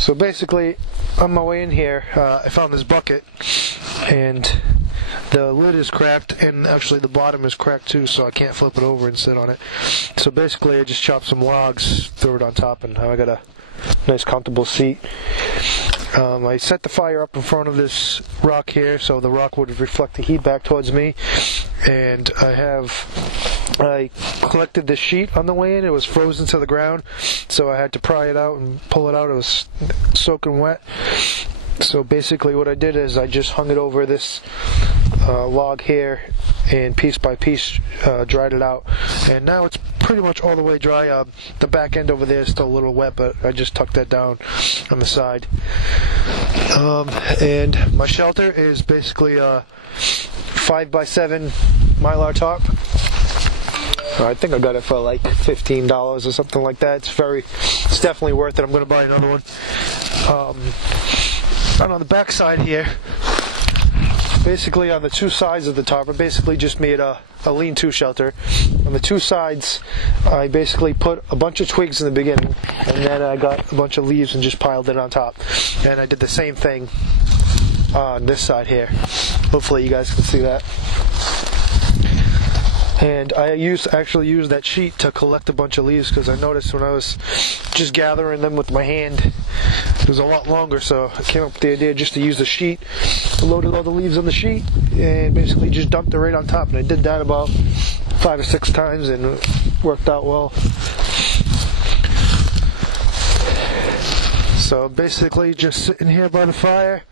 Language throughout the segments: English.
So basically, on my way in here, I found this bucket, and the lid is cracked, and actually the bottom is cracked too, so I can't flip it over and sit on it. So basically, I just chopped some logs, threw it on top, and now I got a nice comfortable seat. I set the fire up in front of this rock here, so the rock would reflect the heat back towards me. And I collected the sheet on the way in. It was frozen to the ground, so I had to pry it out and pull it out. It was soaking wet. So basically what I did is I just hung it over this log here, and piece by piece dried it out. And now it's pretty much all the way dry. The back end over there is still a little wet, but I just tucked that down on the side. And my shelter is basically a 5x7 mylar tarp. I think I got it for like $15 or something like that. It's definitely worth it. I'm going to buy another one. And on the back side here, basically on the two sides of the tarp, I basically just made a lean-to shelter. On the two sides, I basically put a bunch of twigs in the beginning, and then I got a bunch of leaves and just piled it on top. And I did the same thing on this side here. Hopefully you guys can see that. And I actually used that sheet to collect a bunch of leaves, because I noticed when I was just gathering them with my hand, it was a lot longer, so I came up with the idea just to use the sheet. I loaded all the leaves on the sheet and basically just dumped it right on top, and I did that about 5 or 6 times, and it worked out well. So basically just sitting here by the fire.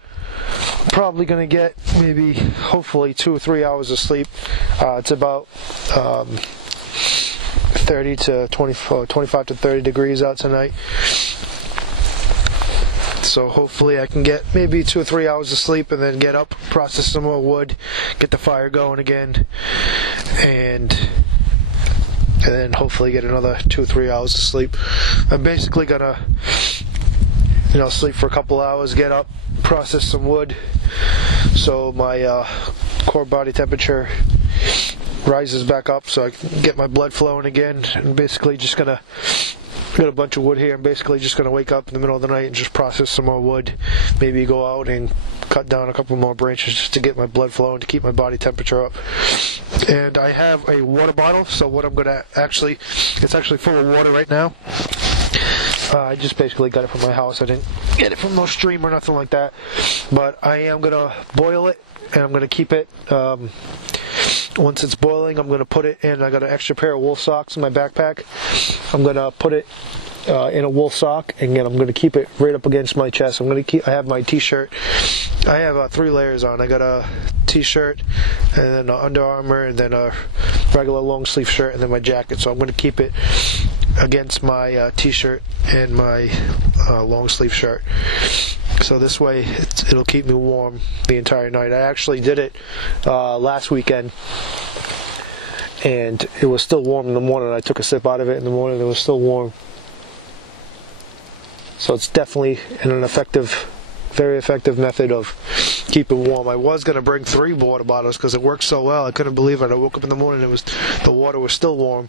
Probably going to get maybe, hopefully, 2 or 3 hours of sleep. It's about 25 to 30 degrees out tonight. So hopefully I can get maybe 2 or 3 hours of sleep, and then get up, process some more wood, get the fire going again, and then hopefully get another 2 or 3 hours of sleep. I'm basically going to sleep for a couple hours, get up, process some wood, so my core body temperature rises back up, so I can get my blood flowing again. And basically just gonna got a bunch of wood here. I'm basically just gonna wake up in the middle of the night and just process some more wood, maybe go out and cut down a couple more branches just to get my blood flowing, to keep my body temperature up. And I have a water bottle, so what I'm gonna it's actually full of water right now. I just basically got it from my house. I didn't get it from no stream or nothing like that. But I am going to boil it, and I'm going to keep it. Once it's boiling, I'm going to put it in. I got an extra pair of wool socks in my backpack. I'm going to put it in a wool sock, and again, I'm going to keep it right up against my chest. I have my t-shirt. I have 3 layers on. I got a t-shirt, and then an Under Armour, and then a regular long sleeve shirt, and then my jacket. So I'm going to keep it against my t-shirt and my long sleeve shirt, so this way it'll keep me warm the entire night. I actually did it last weekend, and it was still warm in the morning. I took a sip out of it in the morning, it was still warm. So it's definitely very effective method of keeping warm. I was going to bring 3 water bottles because it worked so well. I couldn't believe it. I woke up in the morning, the water was still warm,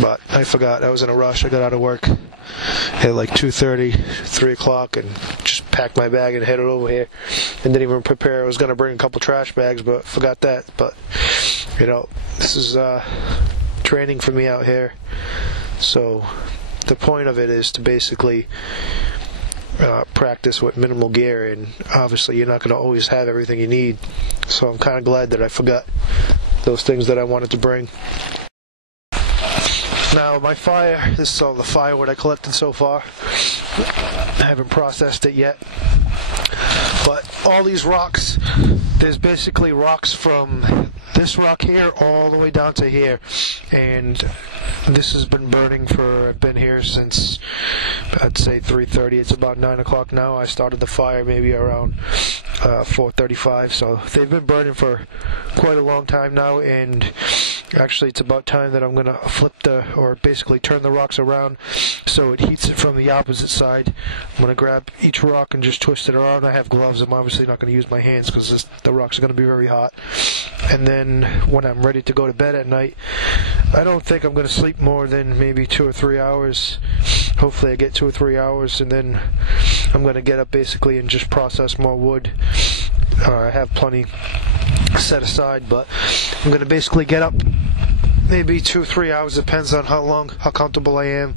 but I forgot. I was in a rush. I got out of work at like 2:30, 3 o'clock, and just packed my bag and headed over here, and didn't even prepare. I was going to bring a couple trash bags, but forgot that. But this is training for me out here. So the point of it is to basically practice with minimal gear, and obviously you're not going to always have everything you need. So I'm kind of glad that I forgot those things that I wanted to bring. Now my fire, this is all the firewood I collected so far. I haven't processed it yet. But all these rocks, there's basically rocks from this rock here all the way down to here, and this has been burning I've been here since, I'd say 3:30. It's about 9 o'clock now. I started the fire maybe around 4:35, so they've been burning for quite a long time now, and actually it's about time that I'm going to basically turn the rocks around so it heats it from the opposite side. I'm going to grab each rock and just twist it around. I have gloves. I'm obviously not going to use my hands because the rocks are going to be very hot. And then when I'm ready to go to bed at night, I don't think I'm going to sleep more than maybe 2 or 3 hours. Hopefully I get 2 or 3 hours, and then I'm going to get up basically and just process more wood. I have plenty set aside, but I'm going to basically get up maybe 2-3 hours, depends on how comfortable I am.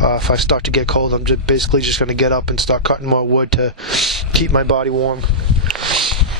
If I start to get cold, I'm just going to get up and start cutting more wood to keep my body warm.